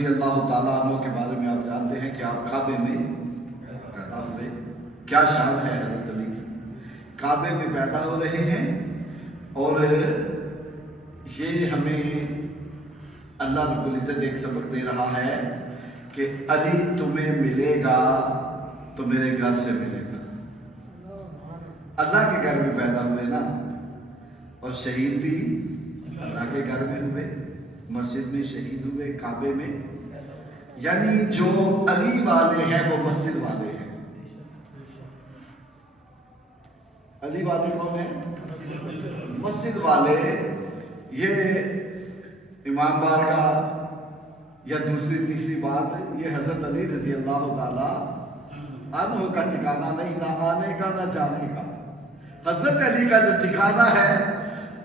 رضی اللہ تعالیٰ عنہ کے بارے میں آپ جانتے ہیں کہ آپ کعبے میں پیدا ہوئے. کیا شان ہے حضرت علی کی. کعبے میں پیدا ہو رہے ہیں اور یہ ہمیں اللہ رب العزت ایک سبق دے رہا ہے کہ علی تمہیں ملے گا تو میرے گھر سے ملے گا. اللہ کے گھر میں پیدا ہوئے نا, اور شہید بھی اللہ کے گھر میں ہوئے, مسجد میں شہید ہوئے, کعبے میں. یعنی جو علی والے ہیں وہ مسجد والے ہیں. علی والے کون ہیں؟ مسجد والے. یہ امام بارگاہ یا دوسری تیسری بات, یہ حضرت علی رضی اللہ تعالیٰ عنہ کا ٹھکانہ نہیں, نہ آنے کا نہ جانے کا. حضرت علی کا جو ٹھکانہ ہے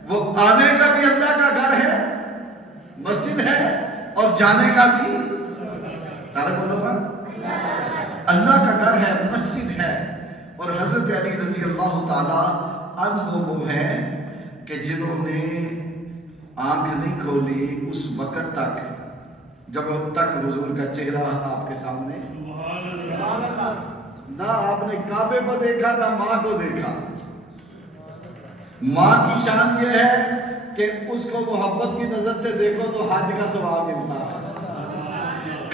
وہ آنے کا بھی اللہ کا گھر ہے, مسجد ہے, اور جانے کا بھی سارے بولو گا اللہ کا گھر ہے, مسجد ہے. اور حضرت علی رضی اللہ تعالیٰ عنہ وہ ہیں کہ جنہوں نے آنکھ نہیں کھولی اس وقت تک جب تک حضور کا چہرہ آپ کے سامنے نہ آپ نے کعبے کو دیکھا نہ ماں کو دیکھا. ماں کی شان یہ ہے کہ اس کو محبت کی نظر سے دیکھو تو حج کا ثواب ملتا ہے.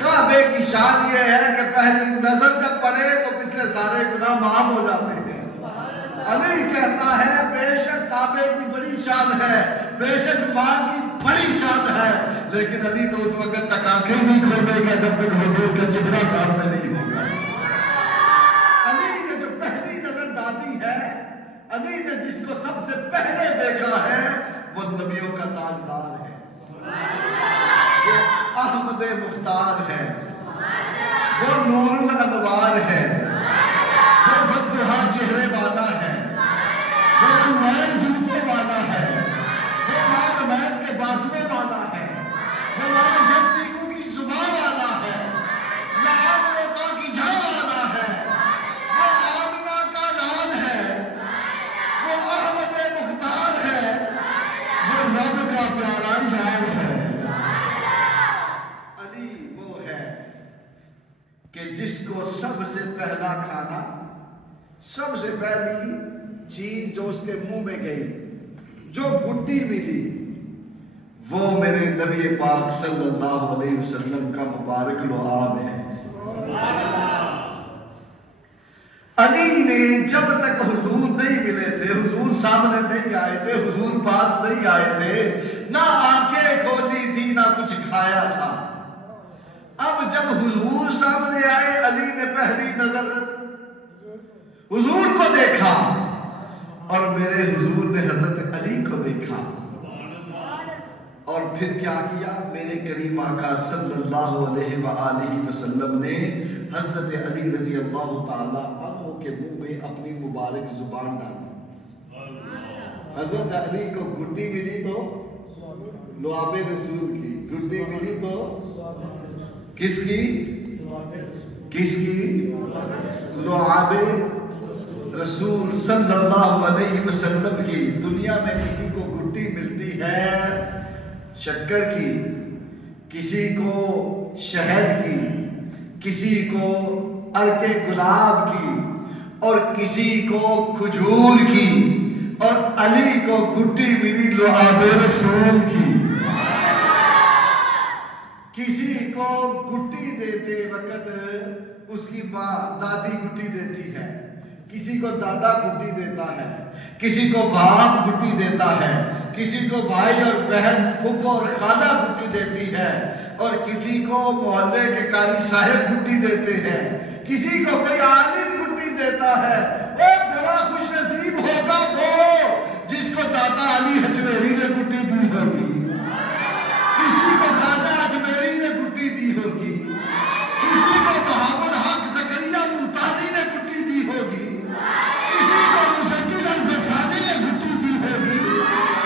کعبے کی شان یہ ہے کہ پہلی نظر جب پڑے تو پچھلے سارے گناہ معاف ہو جاتے ہیں. علی کہتا ہے بے شک کعبے کی بڑی شان ہے, بے شک ماں کی بڑی شان ہے, لیکن علی تو اس وقت تک آنکھیں نہیں کھولے گا جب تک حضور کا چہرہ سامنے نہیں ہوگا. علی نے جو پہلی نظر ڈالی ہے, علی نے جس کو سب سے پہلے دیکھا ہے, وہ نبیوں کا تاجدار ہے, وہ احمد مختار ہے, وہ نور الانوار ہے, وہ بدرہا چہرے والا ہے, وہ المین زلفوں والا ہے, وہ مال مین کے بازویں والا ہے, وہ مال یتیکو کی زبان والا ہے, لعاب روتا کی جان والا ہے, وہ آمینہ کا لال ہے, وہ احمد مختار ہے, وہ رب کا پیارا یار ہے. علی وہ ہے کہ جس کو سب سے پہلا کھانا, سب سے پہلی چیز جو اس کے منہ میں گئی, جو گٹی ملی, وہ میرے نبی پاک صلی اللہ علیہ وسلم کا مبارک لعاب ہے. علی نے جب تک حضور نہیں ملے تھے, حضور سامنے نہیں آئے تھے, حضور پاس نہیں آئے تھے, نہ آنکھیں کھولی تھی نہ کچھ کھایا تھا. اب جب حضور سامنے آئے, علی نے پہلی نظر حضور کو دیکھا اور میرے حضور نے حضرت علی کو دیکھا, اور پھر کیا کیا, میرے کریم آقا صلی اللہ علیہ وآلہ وسلم نے حضرت علی رضی اللہ تعالیٰ عنہ کے منہ میں اپنی مبارک زبان ڈالی. حضرت علی کو گھٹی ملی تو لعاب رسول کی, گھٹی ملی تو کس کی, کس کی, لعاب رسول صلی اللہ علیہ وسلم کی. دنیا میں کسی کو گھٹی ملتی ہے شکر کی, کسی کو شہد کی, کسی کو عرق گلاب کی, اور کسی کو کھجور کی, اور علی کو گھٹی ملی لعاب رسول کی. کسی کو گھٹی دیتے وقت اس کی ماں دادی گھٹی دیتی ہے, کسی کو دادا گھٹی دیتا ہے, کسی کو باپ گھٹی دیتا ہے, کسی کو بھائی اور بہن پھپھو اور خالہ گھٹی دیتی ہے, اور کسی کو محلے کے قاری صاحب گھٹی دیتے ہیں, کسی کو کوئی عالم گھٹی دیتا ہے. وہ بڑا خوش نصیب ہوگا وہ جس کو دادا علی حجویری نے گھٹی دی ہوگی, کسی کو خواجہ اجمیری نے گھٹی دی ہوگی, کسی کو بہاول حق زکریا ملتانی نے گھٹی دی ہوگی, کسی کو مجدد الفسانی نے گھٹی دی ہوگی,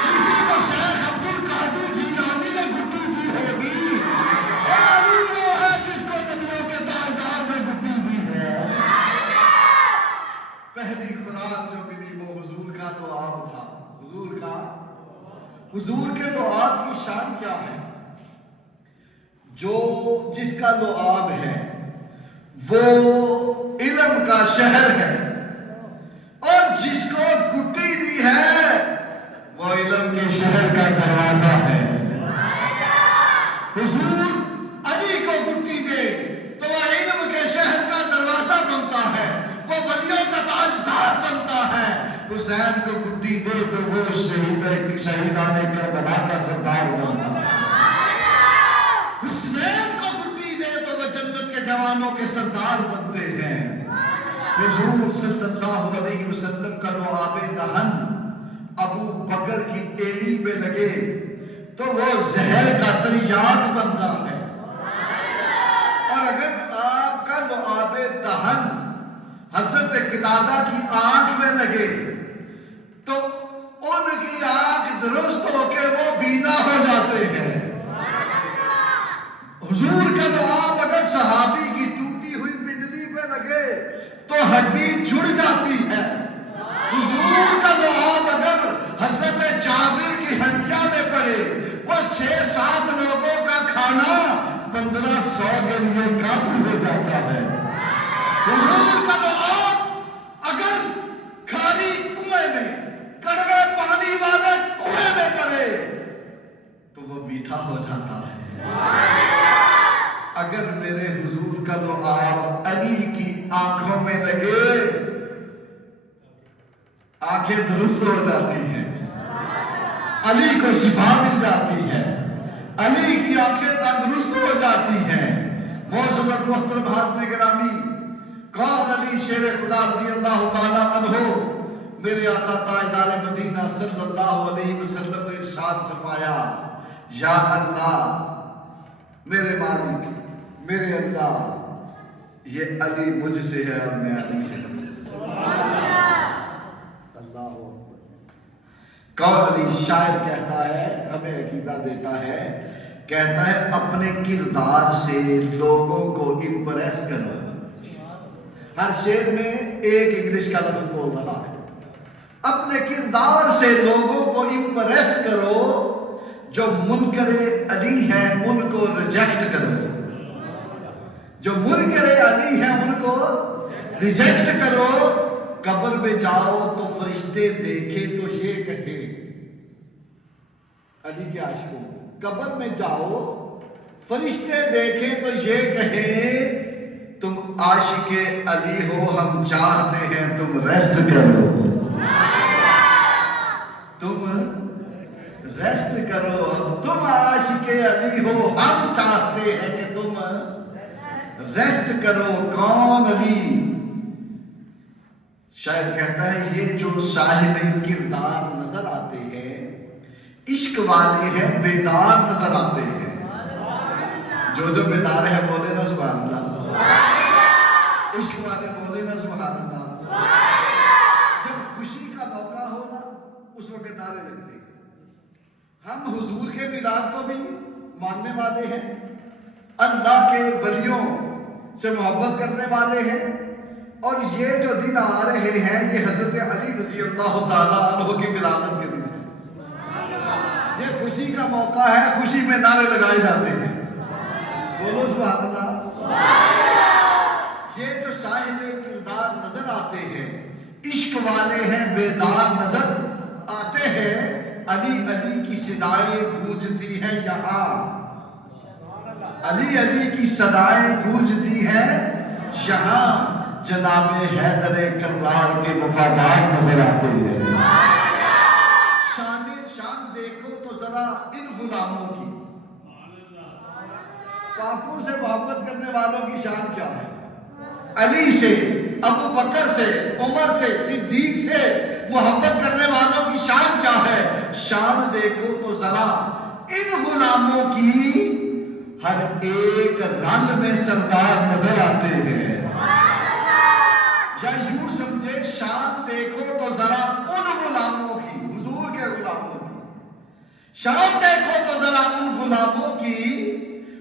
کسی کو شیخ عبدالقادر جیلانی نے گھٹی دی ہوگی. علی وہ ہے جس کو نبیوں کے تاجدار نے گھٹی دی ہے. پہلی خوراک جو ملی وہ حضور کا لعاب تھا. حضور کے لعاب کی شان کیا ہے؟ جس کا لعاب ہے وہ علم کا شہر ہے، اور جس کو گٹی دی ہے وہ علم کے شہر کا دروازہ ہے۔ حضور علی کو گٹی دے تو وہ علم کے شہر کا دروازہ بنتا ہے، وہ ولیوں کا تاجدار بنتا ہے۔ حسین کو گٹی دے تو وہ شہیدان کربلا کا سردار بنتا ہے۔ حسین کو گٹی دے تو وہ جنت کے جوانوں کے سردار بنتے ہیں۔ حضور صلی اللہ علیہ وسلم کا لعاب دہن ابو بکر کی ایڑی پہ لگے تو وہ زہر کا تریاق بنتا ہے، اور اگر آپ کا لعاب دہن حضرت قتادہ کی آنکھ میں لگے تو ان کی آنکھ درست ہو کے وہ بینا ہو جاتے ہیں۔ حضور کا لعاب اگر صحابی کی ٹوٹی ہوئی پنڈلی پہ لگے تو ہڈی جڑ جاتی ہے۔ حضور کا لعاب اگر حضرت جابر کی ہڈیاں میں پڑے وہ 6-7 لوگوں کا کھانا 1500 کے لیے کافی ہو جاتا ہے۔ حضور کا لعاب اگر خالی کنویں میں کڑوے پانی والے کنویں میں پڑے تو وہ میٹھا ہو جاتا ہے۔ اگر میرے حضور کا لعاب علی کی آنکھوں میں لگے آنکھیں درست ہو جاتی ہیں، علی کو شفا مل جاتی ہے، علی کی آنکھیں تندرست ہو جاتی ہیں۔ معزز محترم حاضرین گرامی، کون علی شیر خدا رضی اللہ تعالی عنہ؟ میرے آقا تاجدار مدینہ صلی اللہ علیہ وسلم نے ارشاد فرمایا، یا اللہ میرے مالک میرے اللہ، یہ علی مجھ سے ہے اور میں علی سے ہوں۔ اللہ کون علی؟ شاعر کہتا ہے، ہمیں عقیدہ دیتا ہے، کہتا ہے اپنے کردار سے لوگوں کو امپریس کرو۔ ہر شعر میں ایک انگلش کا لفظ بول رہا ہے، اپنے کردار سے لوگوں کو امپریس کرو، جو منکر علی ہیں ان کو ریجیکٹ کرو، جو منکر علی ہیں ان کو ریجیکٹ کرو۔ قبر میں جاؤ تو فرشتے دیکھے تو یہ کہے، علی کے عاشقوں، قبر میں جاؤ فرشتے دیکھے تو یہ کہے تم عاشق علی ہو، ہم چاہتے ہیں تم ریسٹ کرو، تم ریسٹ کرو، تم عاشق علی ہو، ہم چاہتے ہیں کہ تم ریسٹ کرو۔ کون علی؟ شاید کہتا ہے یہ جو صاحب کردار نظر آتے ہیں عشق والے ہیں، بیدار نظر آتے ہیں۔ جو بیدار ہے بولے نا سبحان اللہ، عشق والے بولے نا سبحان اللہ۔ جب خوشی کا موقع ہو نا اس وقت نعرے لگتے ہیں۔ ہم حضور کے میلاد کو بھی ماننے والے ہیں، اللہ کے ولیوں سے محبت کرنے والے ہیں، اور یہ جو دن آ رہے ہیں یہ حضرت علی رضی اللہ تعالیٰ عنہ کی ولادت کے دن ہے۔ یہ خوشی کا موقع ہے، خوشی میں نعرے لگائے جاتے ہیں، بولو سبحان اللہ۔ یہ جو صاحب کردار نظر آتے ہیں، عشق والے ہیں، بیدار نظر آتے ہیں، علی علی کی صدائیں گونجتی ہیں یہاں، علی علی کی صدائیں گونجتی ہیں یہاں، جناب حیدر کرار کے وفادار نظر آتے ہیں۔ شان دیکھو تو ذرا ان غلاموں کی، کافروں سے محبت کرنے والوں کی شان کیا ہے؟ علی سے، ابو بکر سے، عمر سے، صدیق سے محبت کرنے والوں کی شان کیا ہے؟ شان دیکھو تو ذرا ان غلاموں کی، ہر ایک رنگ میں سردار نظر آتے ہیں۔ یا یوں سمجھے، شان دیکھو تو ذرا ان غلاموں کی، حضور کے غلاموں کی شان دیکھو تو ذرا ان غلاموں کی،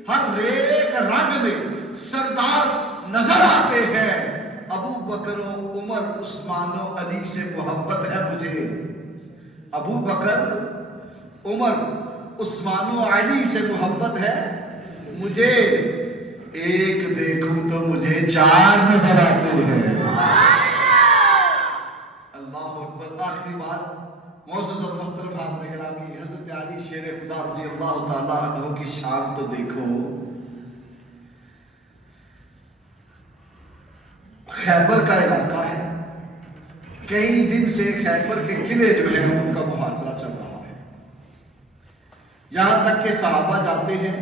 ہر ایک رنگ میں سردار نظر آتے ہیں۔ ابو بکر و عمر عثمان و علی سے محبت ہے مجھے، ابو بکر عمر عثمان و علی سے محبت ہے مجھے ایک دیکھوں تو مجھے چار نظر آتے ہیں. اللہ اکبر. آخری بات معزز اور محترم حاضرین گرامی، حضرت علی شیر خدا رضی اللہ تعالیٰ عنہ کی شان تو دیکھو. خیبر کا علاقہ ہے، کئی دن سے خیبر کے قلعے جو ہیں ان کا محاصرہ چل رہا ہے. یہاں تک کہ صحابہ جاتے ہیں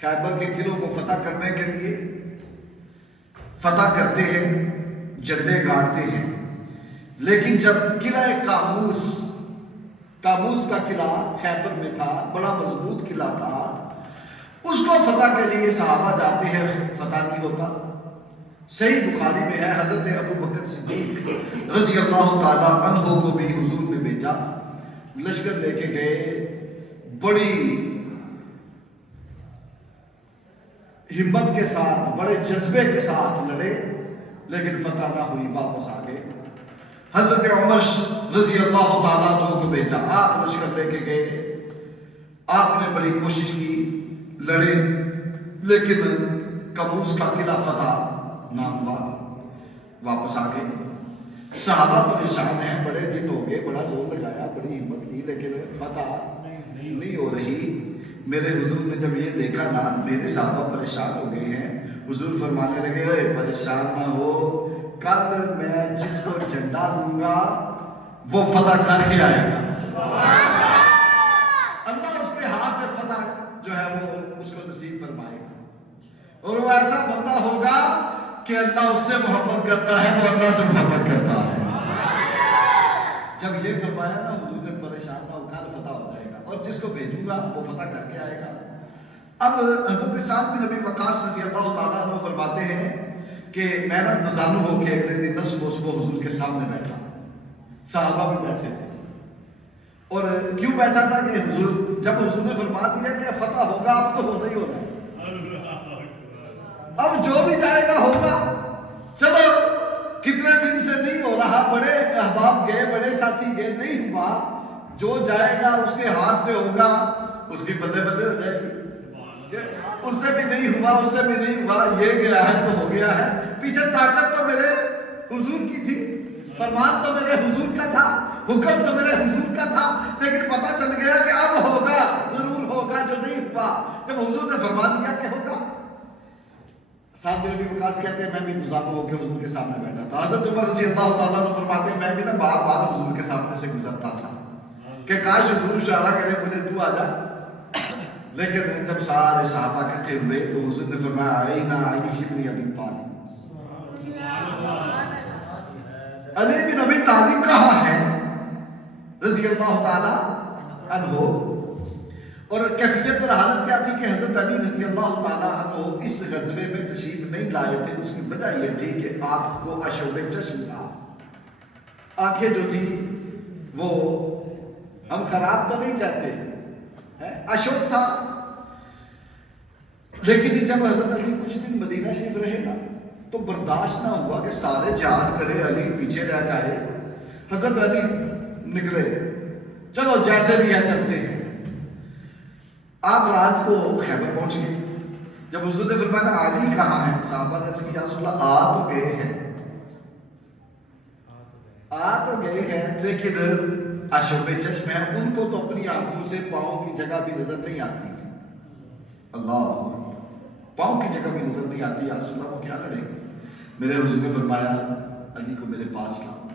خیبر کے قلعوں کو فتح کرنے کے لیے، فتح کرتے ہیں، جھنڈے گاڑتے ہیں. لیکن جب قلعہ کاموس کا قلعہ خیبر میں تھا، بڑا مضبوط قلعہ تھا، اس کو فتح کے لیے صحابہ جاتے ہیں، فتح نہیں ہوتا. صحیح بخاری میں ہے، حضرت ابو بکر صدیق رضی اللہ تعالیٰ عنہ کو بھی حضور نے بھیجا، لشکر لے کے گئے، بڑی ہمت کے ساتھ، بڑے جذبے کے ساتھ لڑے، لیکن فتح نہ ہوئی، واپس آ گئے. حضرت عمر رضی اللہ تعالیٰ عنہ کو بھیجا، آپ لشکر لے کے گئے، آپ نے بڑی کوشش کی، لڑے، لیکن کاموس کا قلعہ فتح نہ ہوا، واپس آ گئے. صحابہ پریشان ہیں، بڑے دن ہو گئے، بڑا زور لگایا، بڑی ہمت کی، لیکن فتح نہیں ہو رہی. میرے حضور نے جب یہ دیکھا نا، میرے صحابہ پریشان ہو گئے ہیں، حضور فرمانے لگے اے پریشان نہ ہو، کل میں جس کو جھنڈا دوں گا وہ فتح کر کے آئے گا. اللہ اس کے ہاتھ سے فتح جو ہے وہ اس کو نصیب فرمائے گا، اور وہ ایسا بندہ ہوگا کہ اللہ اس سے محبت کرتا ہے، وہ اللہ سے محبت کرتا ہے. جب یہ فرمایا نا حضور نے، پریشان نہ ہو، کل فتح ہو جائے گا، اور جس کو بھیجوں گا وہ فتح کر کے آئے گا. اب حضرت سعد بن ابی وقاص رضی اللہ تعالیٰ عنہ فرماتے ہیں کہ میں نے تزانو ہو کے اگلے دن صبح حضور کے سامنے بیٹھا، صحابہ بھی بیٹھے تھے. اور کیوں بیٹھا تھا کہ حضور جب حضور نے فرما دیا کہ فتح ہوگا، اب تو ہونا ہی ہونا ہے، اب جو بھی جائے گا ہوگا. چلو کتنے دن سے نہیں ہو رہا، بڑے احباب گئے، بڑے ساتھی گئے، نہیں ہوا، جو جائے گا اس کے ہاتھ پہ ہوگا، اس کی بدلے بدلے ہو جائے گی. اس سے بھی نہیں ہوا، اس سے بھی نہیں ہوا، یہ گیا ہے تو ہو گیا ہے. پیچھے طاقت تو میرے حضور کی تھی، فرمان تو میرے حضور کا تھا، حکم تو میرے حضور کا تھا، لیکن پتہ چل گیا کہ اب ہوگا، ضرور ہوگا، جو نہیں ہوا جب حضور نے فرمان دیا کہ ہوگا. سعد بن ابی وقاص کہتے ہیں میں بھی تزانو ہو کے حضور کے سامنے بیٹھا تھا. حضرت عمر رضی اللہ تعالیٰ عنہ فرماتے ہیں میں بھی نا بار بار حضور کے سامنے سے گزرتا تھا کہ کاش حضور اشارہ کرے مجھے تو آ جا. لیکن جب سارے صحابہ اکٹھے ہوئے تو حضور نے فرمایا اینا علی بن ابی طالب، علی بن ابی طالب کہاں ہے رضی اللہ تعالیٰ عنہ. اور کیفیت اور حالت کیا تھی کہ حضرت علی رضی اللہ تعالیٰ عنہ اس غزوے میں تشریف نہیں لائے تھے. اس کی وجہ یہ تھی کہ آپ کو اشوب چشم تھا، آنکھیں جو تھی وہ ہم خراب تو نہیں کہتے، اشوب تھا. لیکن جب حضرت علی کچھ دن مدینہ شریف رہے نا تو برداشت نہ ہوا کہ سارے جہاد کرے، علی پیچھے رہ جائے. حضرت علی نکلے، چلو جیسے بھی ہے چلتے ہیں. آپ رات کو خیبر پہنچ گئے. جب حضور نے فرمایا علی کہاں ہے، صحابہ نے عرض کی یا رسول اللہ آ تو گئے ہیں، آ تو گئے ہیں، لیکن اشوب چشم ہے، ان کو تو اپنی آنکھوں سے پاؤں کی جگہ بھی نظر نہیں آتی. اللہ، پاؤں کی جگہ بھی نظر نہیں آتی، یا رسول اللہ وہ کیا کریں گے. میرے حضور نے فرمایا علی کو میرے پاس لاؤ.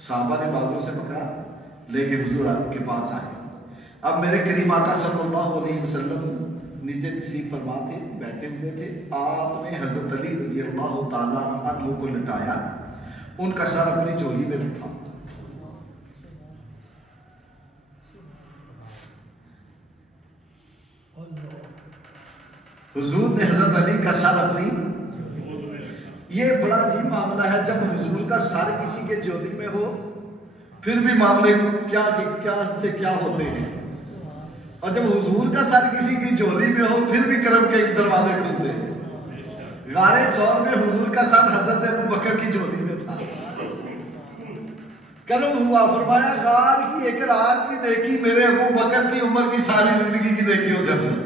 صحابہ نے بازو سے پکڑا، لے کے حضور آپ کے پاس آئے. اب میرے کریم آقا صلی اللہ علیہ وسلم نیچے تشریف فرما تھے، بیٹھے ہوئے تھے. آپ نے حضرت علی رضی اللہ تعالیٰ عنہ کو لٹایا، ان کا سر اپنی چولی میں رکھا. حضور نے حضرت علی کا سر اپنی، یہ بڑا عجیب معاملہ ہے. جب حضور کا سر کسی کے جولی میں ہو پھر بھی معاملے کیا سے کیا ہوتے ہیں، اور جب حضور کا سر کسی کی جولی میں ہو پھر بھی کرم کے دروازے کھلتے ہیں. غار ثور میں حضور کا سر حضرت ابو بکر کی جولی میں تھا، کرم ہوا، فرمایا غار کی ایک رات کی نیکی میرے ابو بکر کی عمر کی ساری زندگی کی نیکیوں سے افضل.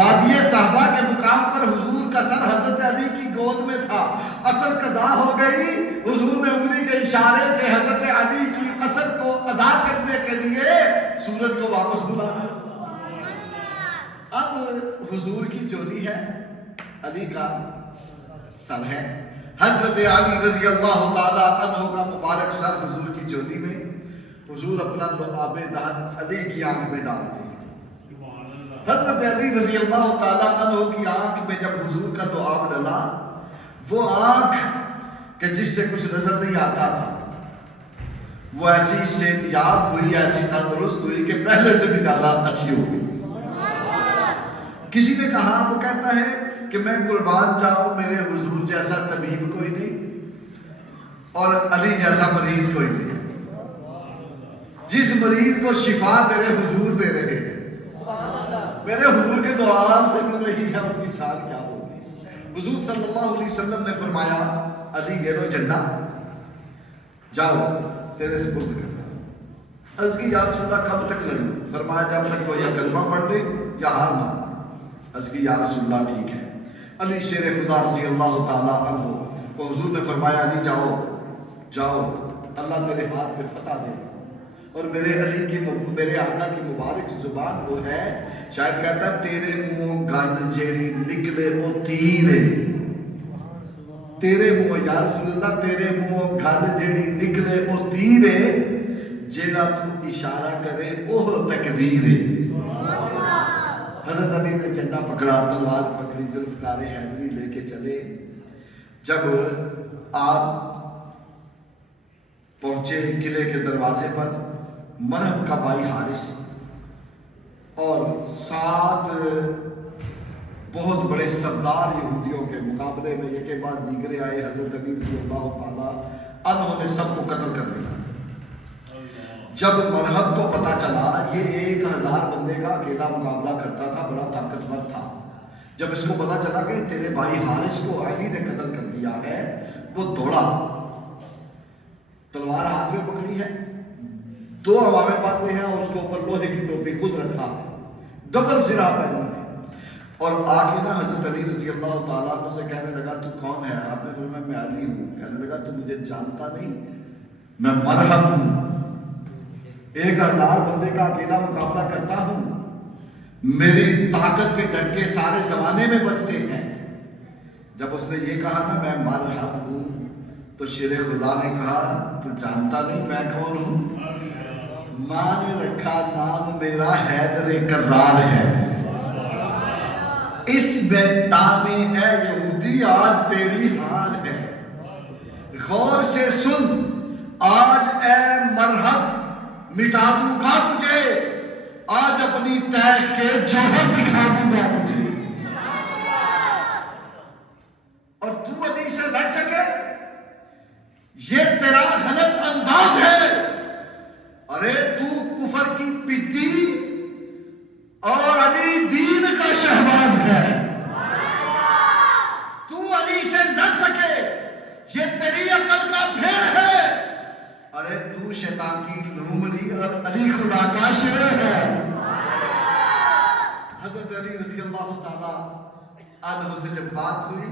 وادی صحابہ کے مقام پر حضور کا سر حضرت علی کی گود میں تھا. اصل قضا ہو گئی. حضور نے انگلی کے اشارے سے حضرت علی کی اصل کو ادا کرنے کے لیے سورج کو واپس بلایا. اب حضور کی چولی ہے, علی کا سر ہے. حضرت علی رضی اللہ تعالیٰ عنہ کا مبارک سر حضور کی چولی میں. حضور اپنا لعاب دہن علی کی آنکھ میں ڈالتے ہیں. حضرت علی رضی اللہ تعالیٰ عنہ کی آنکھ میں جب حضور کا لعاب ڈلا, وہ آنکھ کہ جس سے کچھ نظر نہیں آتا تھا, وہ ایسی صحتیاب ہوئی, ایسی تندرست ہوئی کہ پہلے سے بھی زیادہ اچھی ہو گئی. کسی نے کہا, وہ کہتا ہے کہ میں قربان جاؤں, میرے حضور جیسا طبیب کوئی نہیں اور علی جیسا مریض کوئی نہیں. جس مریض کو شفا میرے حضور دے رہے ہیں, میرے حضور کے دعا سے مل رہی ہے, اس کی شان کیا ہوگی. حضور صلی اللہ علیہ وسلم نے فرمایا, علی یہ لو جھنڈا, جاؤ تیرے سپرد کرنا. عرض کی یا رسول اللہ کب تک لڑوں؟ فرمایا جب تک وہ یا کلمہ پڑھ لے یا ہار مان. عرض کی یا رسول اللہ ٹھیک ہے. علی شیر خدا رضی اللہ تعالیٰ عنہ کو حضور نے فرمایا, علی جاؤ جاؤ, اللہ تیرے ہاتھ میں فتح دے. اور میرے علی کی میرے آقا کی مبارک زبان وہ ہے, شاید کہتا ہے تیرے منہ گل جیڑی نکلے وہ تیر ہے. تیرے منہ یا رسول اللہ, تیرے منہ گل جیڑی نکلے وہ تیر ہے, جیڑا تو اشارہ کرے وہ تقدیر ہے. حضرت علی نے جھنڈا پکڑا, تلوار پکڑی, ذوالفقار حیدری لے کے چلے. جب آپ پہنچے قلعے کے دروازے پر, مرہم کا بھائی حارث اور 7 بہت بڑے سردار یہودیوں کے مقابلے میں ایک کے بعد دیگرے آئے. حضرت علی رضی اللہ تعالیٰ عنہ نے سب کو قتل کر دیا. جب مرہب کو پتا چلا یہ 1000 بندے کا اکیلا مقابلہ کرتا تھا, بڑا طاقتور تھا, جب اس کو پتا چلا کہ تیرے بھائی حارث کو علی نے قتل کر دیا ہے, وہ دوڑا, تلوار ہاتھ میں پکڑی ہے, 2 عوامے باندھے ہیں اور اس کے اوپر لوہے کی ٹوپی خود رکھا, ڈبل سرا پہنا ہے, اور آگے نا حضرت علی رضی اللہ تعالیٰ عنہ سے کہنے لگا تو کون ہے؟ آپ نے فرمایا میں علی ہوں. کہنے لگا تو مجھے جانتا نہیں, میں مرہب ہوں, 1000 بندے کا اکیلا مقابلہ کرتا ہوں, میری طاقت کے ڈنکے سارے زمانے میں بجتے ہیں. جب اس نے یہ کہا نا میں مرہب ہوں, تو شیر خدا نے کہا تو جانتا نہیں میں کون ہوں؟ ماں نے رکھا نام میرا حیدر کرار ہے. اس میدان میں اے یہودی آج تیری حال ہے, غور سے سن, آج اے مرہب مٹا دوں گا تجھے, آج اپنی تیغ کے جوہر دکھا دوں گا تجھے. اور تو علی سے لڑ سکے, یہ تیرا غلط انداز ہے. ارے تو کفر کی پتی اور علی دین کا شہباز ہے. تو علی سے لڑ سکے, یہ تیری عقل کا پھیر ہے. ارے تو شیطان کی لومڑی اور علی خدا کا شیر ہے. حضرت علی رضی اللہ تعالیٰ عنہ سے جب بات ہوئی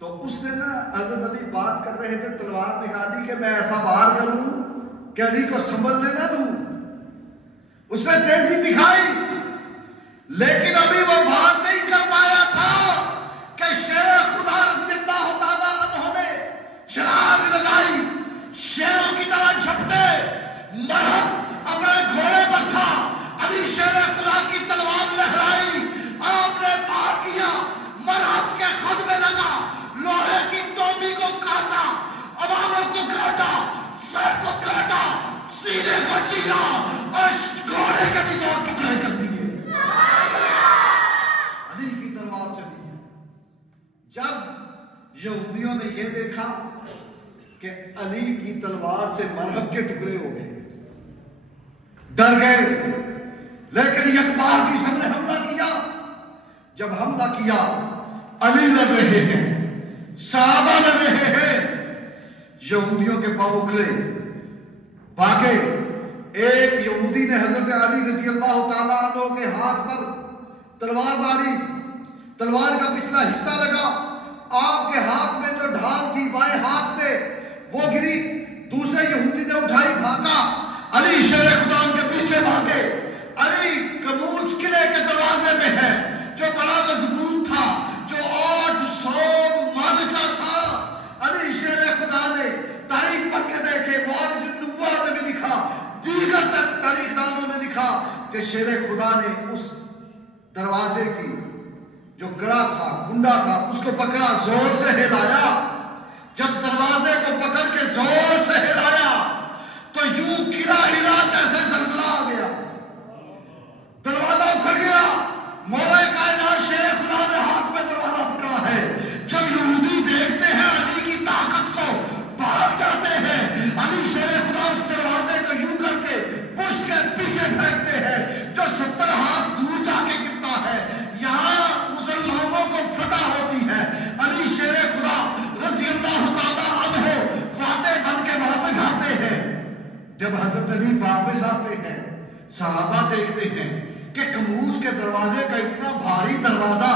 تو اس نے نا, حضرت علی بات کر رہے تھے, تلوار نکالی کہ میں ایسا وار کروں کہ علی کو سنبھلنے نہ دوں. اس نے تیزی دکھائی, لیکن ابھی وہ وار نہیں کر پایا تھا کہ شیر خدا رضی اللہ تعالیٰ عنہ نے چراغ لگائی, شیروں کی طرح جھپٹے. مرہب اپنے گھوڑے پر تھا, علی شیر خدا کی تلوار لہرائی, آپ نے پار کیا, مرہب کے خود میں لگا, لوہے کی ٹوپی کو کاٹا, عواموں کو کاٹا, سر کو کاٹا, سینے کو چیرا اور گھوڑے کے بھی 2 ٹکڑے کر دیے. علی کی تلوار چلی. جب یہودیوں نے یہ دیکھا کہ علی کی تلوار سے مرہب کے ٹکڑے ہو گئے, ڈر گئے, لیکن یک بار بھی سب نے حملہ کیا. جب حملہ کیا, علی لڑ رہے ہیں, صحابہ لڑ رہے ہیں, یہودیوں کے پاؤں اکھڑے, بھاگے. ایک یہودی نے حضرت علی رضی اللہ تعالیٰ عنہ کے ہاتھ پر تلوار ماری، تلوار کا پچھلا حصہ لگا، آپ کے ہاتھ میں جو ڈھال تھی بائیں ہاتھ میں وہ گری، دوسرے یہودی نے اٹھائی، بھاگا، علی شیر خدا ان کے پیچھے بھاگے۔ علی کموز قلعے کے دروازے میں ہے جو بڑا مضبوط تھا، جو 800 من کا تھا۔ علی شیر خدا نے تاریخ پڑھ کے دیکھے، معارج النبوہ میں بھی لکھا، دیگر تاریخ دانوں نے لکھا کہ شیر خدا نے اس دروازے کی جو گڑا تھا، کنڈا تھا، اس کو پکڑا، زور سے ہلایا۔ جب دروازے کو پکڑ کے زور سے ہلایا تو یوں قلعہ ہلا جیسے زلزلہ آ گیا، دروازہ اکھڑ گیا۔ مولا کائنات شیر خدا نے ہاتھ میں دروازہ پکڑا ہے۔ جب یہودی دیکھتے ہیں علی کی طاقت کو، بھاگ جاتے ہیں۔ علی شیر خدا اس دروازے کو یوں کر کے پشت کے پیچھے پھینکتے ہیں جو 70 ہاتھ دور جا کے گرتا ہے۔ یہاں مسلمانوں کو فتح ہوتی ہے۔ علی شیر خدا رضی اللہ تعالیٰ عنہ فاتح بن کے واپس آتے ہیں۔ جب حضرت علی واپس آتے ہیں، صحابہ دیکھتے ہیں کہ کموز کے دروازے کا اتنا بھاری دروازہ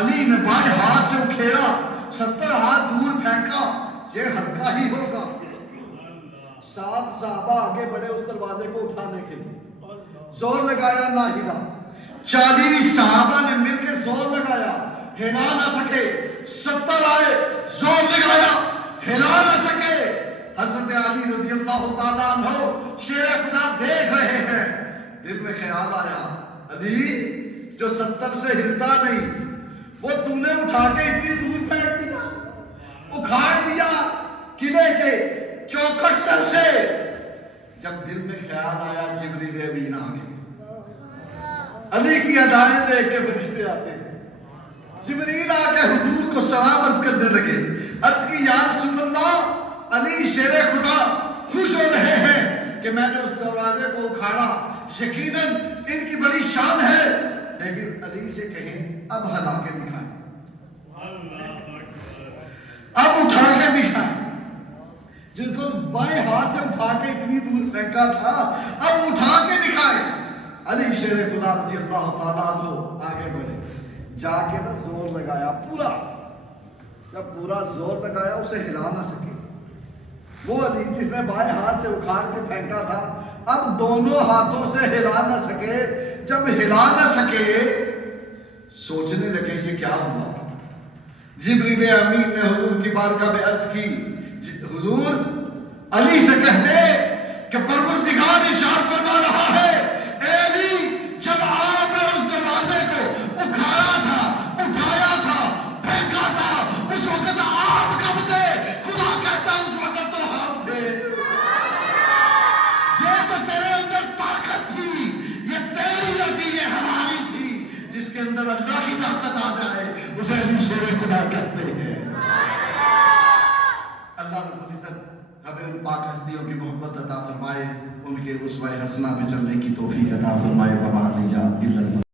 علی نے بائیں ہاتھ سے اکھیڑا، 70 ہاتھ دور پھینکا، یہ ہلکا ہی ہوگا۔ 7 صحابہ آگے بڑھے اس دروازے کو اٹھانے کے لیے، زور لگایا نہ ہلا۔ 40 صحابہ نے مل کے زور لگایا، ہلا نہ سکے۔ 70 آئے، زور لگایا، ہلا نہ سکے۔ حضرت علی رضی اللہ تعالیٰ عنہ شیر خدا دیکھ رہے ہیں۔ دل میں خیال آیا، علی جو 70 سے ہلتا نہیں، وہ تم نے اٹھا کے اتنی دور پھینک دیا، اکھاڑ دیا قلعے کے چوکھٹ سے اسے۔ جب دل میں خیال آیا، جبریل امین آ گئے۔ علی کی ادائیں دیکھ کے فرشتے آتے ہیں، جبریل آ کے حضور کو سلام عرض کرنے لگے، عرض کی یا رسول اللہ، علی شیر خدا خوش ہو رہے ہیں کہ میں نے اس دروازے کو اکھاڑا، یقیناً ان کی بڑی شان ہے، لیکن علی سے کہیں اب ہلا کے دکھائیں، اب اٹھا کے دکھائیں۔ جن کو بائیں ہاتھ سے اٹھا کے اتنی دور پھینکا تھا، اب اٹھا کے دکھائیں۔ علی شیر خدا رضی اللہ تعالیٰ عنہ آگے بڑھے، جا کے نا زور لگایا پورا۔ جب پورا زور لگایا اسے ہلا نہ سکے۔ وہ علی جس نے بائیں ہاتھ سے اکھاڑ کے پھینکا تھا، اب دونوں ہاتھوں سے ہلا نہ سکے۔ جب ہلا نہ سکے، سوچنے لگے یہ کیا ہوا۔ جبریل امین نے حضور کی بارگاہ میں عرض کی، حضور علی سے کہہ دے کہ پروردگار ارشاد فرما رہا ہے، اے علی جب آپ نے اس دروازے کو اکھاڑا تھا، اٹھایا تھا، پھینکا تھا، اس وقت آپ کب تھے؟ خدا کہتا ہے اس وقت تو ہم تھے۔ یہ تو تیرے اندر طاقت تھی، یہ تیری نہ تھی، یہ ہماری تھی۔ جس کے اندر اللہ کی طاقت آ جائے اسے علی شیر خدا کہتے ہیں۔ اللہ رب العزت ہمیں ان پاک ہستیوں کی محبت عطا فرمائے، ان کے اسوہ حسنہ پہ چلنے کی توفیق عطا فرمائے۔ وما علیہ الا اللہ۔